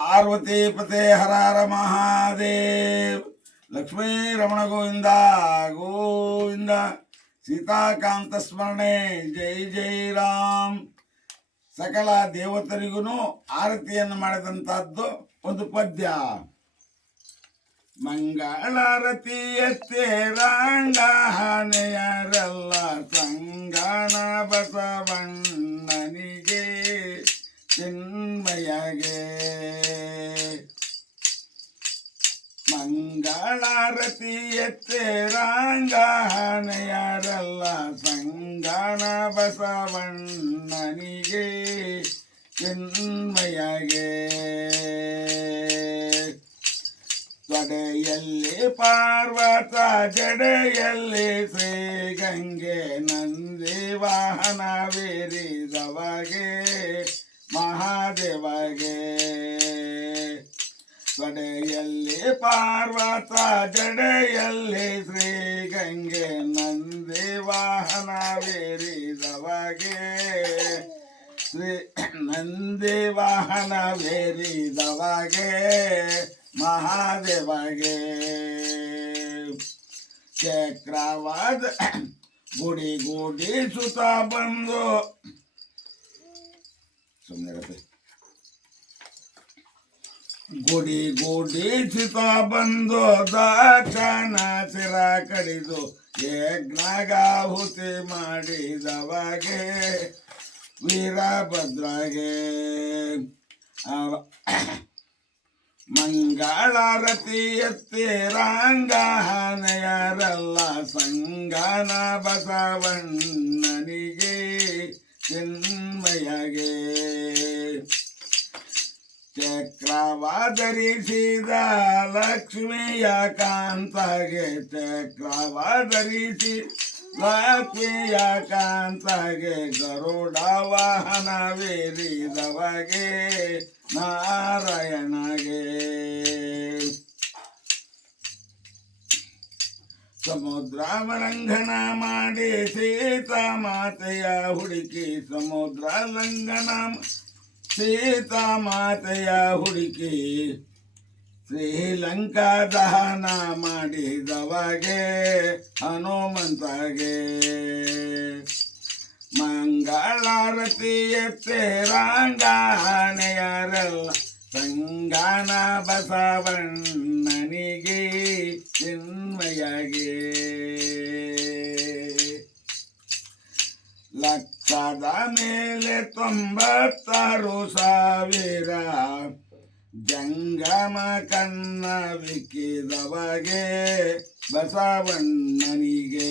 ಪಾರ್ವತಿ ಪತೆ ಹರಾರ ಹರ ಮಹಾದೇವ್. ಲಕ್ಷ್ಮೀ ರಮಣ ಗೋವಿಂದ ಗೋವಿಂದ. ಸೀತಾಕಾಂತ ಸ್ಮರಣೆ, ಜೈ ಜೈ ರಾಮ್. ಸಕಲ ದೇವತರಿಗೂ ಆರತಿಯನ್ನು ಮಾಡಿದಂತಹದ್ದು ಒಂದು ಪದ್ಯ. ಮಂಗಳಾರತಿ ಎತ್ತೆ ರಂಗಾನೆಯರಲ್ಲ ಸಂಗಣ ಬಸವಣ್ಣನಿಗೆ ಚಿನ್ಮಯಗೆ. ಮಂಗಳಾರತಿ ಎತ್ತೆ ರಂಗಾನೆಯರಲ್ಲ ಸಂಗಣ ಬಸವಣ್ಣನಿಗೆ ಚಿನ್ಮಯಗೆ ತೊಡೆಯಲ್ಲಿ ಪಾರ್ವತ ಜಡೆಯಲ್ಲಿ ಶ್ರೀ ಗಂಗೆ ನಂದಿ ವಾಹನವಿರಿದವಗೆ ಪಾರ್ವತ ಜಡೆಯಲ್ಲಿ ಶ್ರೀ ಗಂಗೆ ನಂದಿ ವಾಹನವಿರಿದವಗೆ ಶ್ರೀ ನಂದಿ ವಾಹನವೇರಿದವಗೆ ಮಹಾದೇವಗೆ. ಚಕ್ರವಾದ ಗುಡಿ ಗುಡಿ ಸುತ ಬಂದು. ಸುಮ್ಮನೆ ಗುಡಿ ಗುಡಿ ಚಿತ ಬಂದು ದಾಕ್ಷಣ ಚಿರ ಕಡಿದು ಯಜ್ಞಗಾಹುತಿ ಮಾಡಿದವಾಗೆ ವೀರಭದ್ರಗೆ. ಮಂಗಳಾರತಿ ಎತ್ತಿರಂಗಹನೆಯರಲ್ಲ ಸಂಗನ ಬಸವಣ್ಣನಿಗೆ ಚಿನ್ಮಯಗೆ. ಚಕ್ರವಾದರಿಸಿದ ಲಕ್ಷ್ಮಿಯ ಕಾಂತಗೆ ಚಕ್ರವಾದರಿಸಿ ಲಕ್ಷ್ಮಿಯ ಕಾಂತಗೆ ಗರುಡ ವಾಹನವೇರಿದವಗೆ ನಾರಾಯಣಗೆ. ಸಮುದ್ರ ಲಂಘನ ಮಾಡಿ ಸೀತಾ ಮಾತೆಯ ಹುಡುಕಿ ಸಮುದ್ರ ಲಂಘನ ಸೀತಾ ಮಾತೆಯ ಹುಡುಕಿ ಶ್ರೀಲಂಕಾ ದಹನ ಮಾಡಿದವಗೆ ಹನುಮಂತಗೆ. ಮಂಗಳಾರತಿ ಎತ್ತೆರಂಗಾನೆಯರಲ್ಲ ಸಂಗಾನ ಬಸವಣ್ಣನಿಗೆ ಚಿನ್ಮಯಗೆ. ಲಕ್ಷದ ಮೇಲೆ ತೊಂಬತ್ತಾರು ಸಾವಿರ. ಜಂಗಮ ಕನ್ನ ವಿಕ್ಕಿದವಗೆ ಬಸವಣ್ಣನಿಗೆ.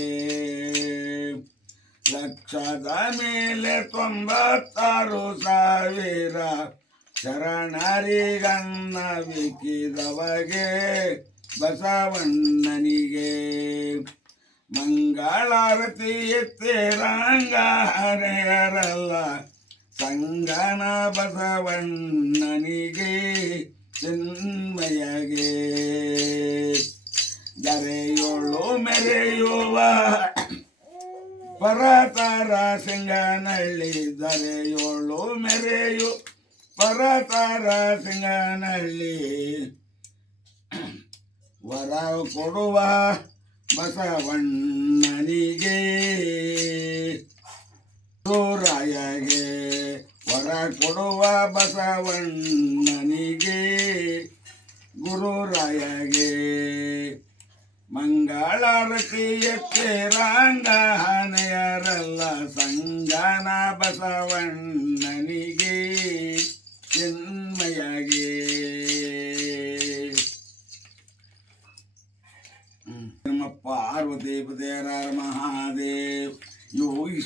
ಲಕ್ಷದ ಮೇಲೆ ತೊಂಬತ್ತಾರು ಸಾವಿರ. ಶರಣರಿಗನ್ನ ವಿಕ್ಕಿದವಗೆ ಬಸವಣ್ಣನಿಗೆ. ಮಂಗಳಾರತಿ ಎತ್ತಿರಂಗ ಹರೆಯರಲ್ಲ ಸಂಗನ ಬಸವಣ್ಣನಿಗೆ ಚಿನ್ಮಯಗೆ ಗರೆಯೋಳು ಮೆರೆಯುವ ಪರತರ ಸಿಂಗನಳ್ಳಿ ದರೆಯೋಳು ಮೆರೆಯು ಪರತರ ಸಿಂಗನಳ್ಳಿ ವರ ಕೊಡುವ ಬಸವಣ್ಣನಿಗೆ ಸೂರಾಯಗೆ ವರ ಕೊಡುವ ಬಸವಣ್ಣನಿಗೆ ಗುರುರಾಯಗೆ ಮಂಗಳಾರತಿಯಕ್ಕೆ ರಾಂಗ ಹನೆಯರಲ್ಲ ಸಂಗನ ಬಸವಣ್ಣನಿಗೆ పార్వతీపతే నర మహాదేవ్ యోగి